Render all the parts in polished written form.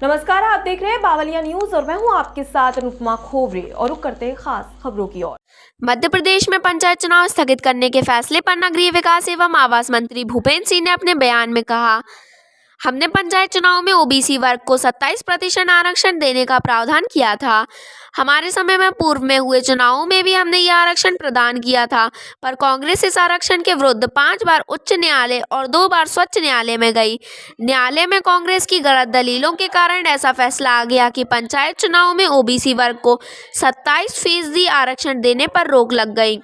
नमस्कार, आप देख रहे हैं बावलिया न्यूज और मैं हूं आपके साथ अनुपमा खोबरे और रुक करते हैं खास खबरों की ओर। मध्य प्रदेश में पंचायत चुनाव स्थगित करने के फैसले पर नगरीय विकास एवं आवास मंत्री भूपेंद्र सिंह ने अपने बयान में कहा, हमने पंचायत चुनाव में ओबीसी वर्ग को 27% आरक्षण देने का प्रावधान किया था। हमारे समय में पूर्व में हुए चुनावों में भी हमने यह आरक्षण प्रदान किया था, पर कांग्रेस इस आरक्षण के विरुद्ध 5 बार उच्च न्यायालय और 2 बार सर्वोच्च न्यायालय में गई। न्यायालय में कांग्रेस की गलत दलीलों के कारण ऐसा फैसला आ गया कि पंचायत चुनाव में ओबीसी वर्ग को 27% आरक्षण देने पर रोक लग गई।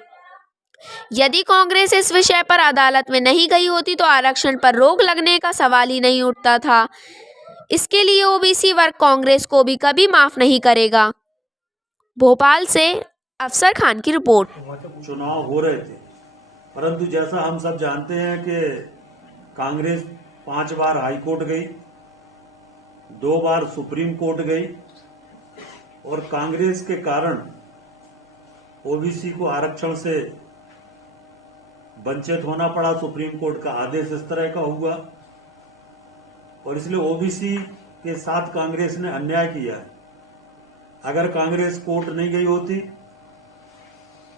यदि कांग्रेस इस विषय पर अदालत में नहीं गई होती तो आरक्षण पर रोक लगने का सवाल ही नहीं उठता था। इसके लिए ओबीसी वर्ग कांग्रेस को भी कभी माफ नहीं करेगा। भोपाल से अफसर खान की रिपोर्ट। चुनाव हो रहे थे, परंतु जैसा हम सब जानते हैं कि कांग्रेस 5 बार हाई कोर्ट गई, 2 बार सुप्रीम कोर्ट गई और कांग्रेस के कारण ओबीसी को आरक्षण से वंचित होना पड़ा। सुप्रीम कोर्ट का आदेश इस तरह का हुआ और इसलिए ओबीसी के साथ कांग्रेस ने अन्याय किया है। अगर कांग्रेस कोर्ट नहीं गई होती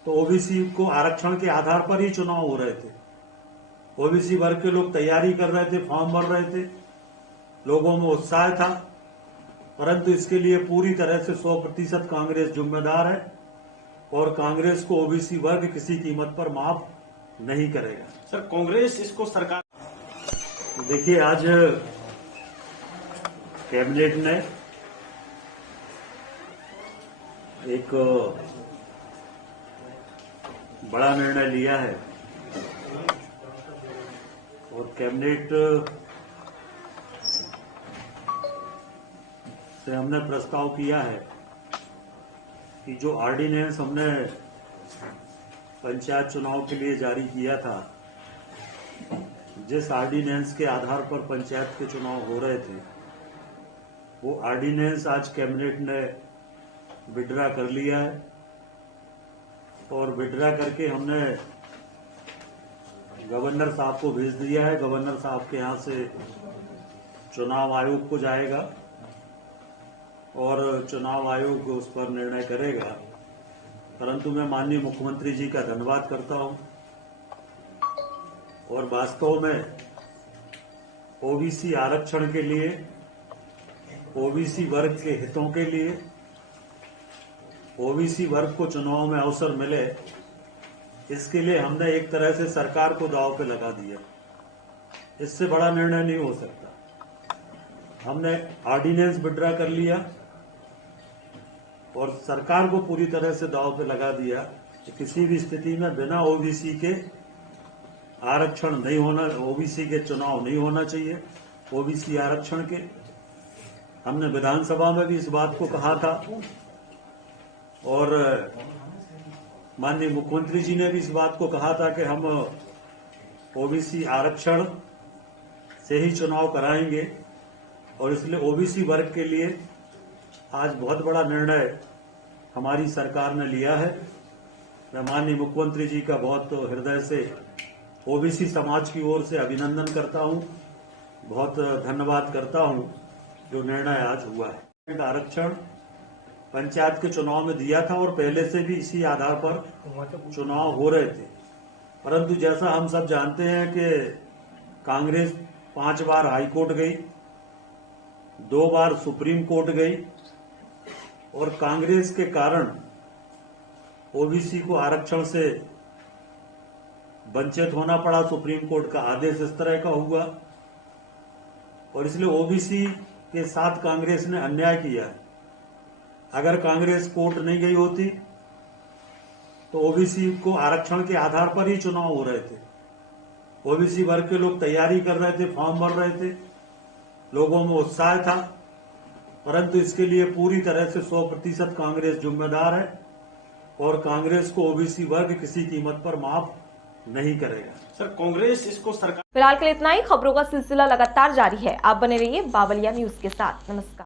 तो ओबीसी को आरक्षण के आधार पर ही चुनाव हो रहे थे। ओबीसी वर्ग के लोग तैयारी कर रहे थे, फॉर्म भर रहे थे, लोगों में उत्साह था, परंतु इसके लिए पूरी तरह से 100% कांग्रेस जिम्मेदार है और कांग्रेस को ओबीसी वर्ग किसी कीमत पर माफ नहीं करेगा। सर, कांग्रेस इसको सरकार देखिए, आज कैबिनेट ने एक बड़ा निर्णय लिया है और कैबिनेट से हमने प्रस्ताव किया है कि जो ऑर्डिनेंस हमने पंचायत चुनाव के लिए जारी किया था, जिस ऑर्डिनेंस के आधार पर पंचायत के चुनाव हो रहे थे, वो ऑर्डिनेंस आज कैबिनेट ने विड्रा कर लिया है और विड्रा करके हमने गवर्नर साहब को भेज दिया है। गवर्नर साहब के यहाँ से चुनाव आयोग को जाएगा और चुनाव आयोग उस पर निर्णय करेगा। परंतु मैं माननीय मुख्यमंत्री जी का धन्यवाद करता हूं और वास्तव में ओबीसी आरक्षण के लिए, ओबीसी वर्ग के हितों के लिए, ओबीसी वर्ग को चुनाव में अवसर मिले, इसके लिए हमने एक तरह से सरकार को दांव पे लगा दिया। इससे बड़ा निर्णय नहीं हो सकता। हमने ऑर्डिनेंस विड्रा कर लिया और सरकार को पूरी तरह से दांव पे लगा दिया कि किसी भी स्थिति में बिना ओबीसी के आरक्षण नहीं होना, ओबीसी के चुनाव नहीं होना चाहिए। ओबीसी आरक्षण के हमने विधानसभा में भी इस बात को कहा था और माननीय मुख्यमंत्री जी ने भी इस बात को कहा था कि हम ओबीसी आरक्षण से ही चुनाव कराएंगे और इसलिए ओबीसी वर्ग के लिए आज बहुत बड़ा निर्णय हमारी सरकार ने लिया है। मैं माननीय मुख्यमंत्री जी का बहुत हृदय से ओबीसी समाज की ओर से अभिनंदन करता हूं, बहुत धन्यवाद करता हूं जो निर्णय आज हुआ है। आरक्षण पंचायत के चुनाव में दिया था और पहले से भी इसी आधार पर चुनाव हो रहे थे, परंतु जैसा हम सब जानते हैं कि कांग्रेस 5 बार हाई कोर्ट गई, 2 बार सुप्रीम कोर्ट गई और कांग्रेस के कारण ओबीसी को आरक्षण से वंचित होना पड़ा। सुप्रीम कोर्ट का आदेश इस तरह का हुआ और इसलिए ओबीसी के साथ कांग्रेस ने अन्याय किया है। अगर कांग्रेस कोर्ट नहीं गई होती तो ओबीसी को आरक्षण के आधार पर ही चुनाव हो रहे थे। ओबीसी वर्ग के लोग तैयारी कर रहे थे, फॉर्म भर रहे थे, लोगों में उत्साह था, परंतु इसके लिए पूरी तरह से 100% कांग्रेस जिम्मेदार है और कांग्रेस को ओबीसी वर्ग किसी कीमत पर माफ नहीं करेगा। सर, कांग्रेस इसको सरकार फिलहाल के लिए इतना ही। खबरों का सिलसिला लगातार जारी है। आप बने रहिए बावलिया न्यूज के साथ। नमस्कार।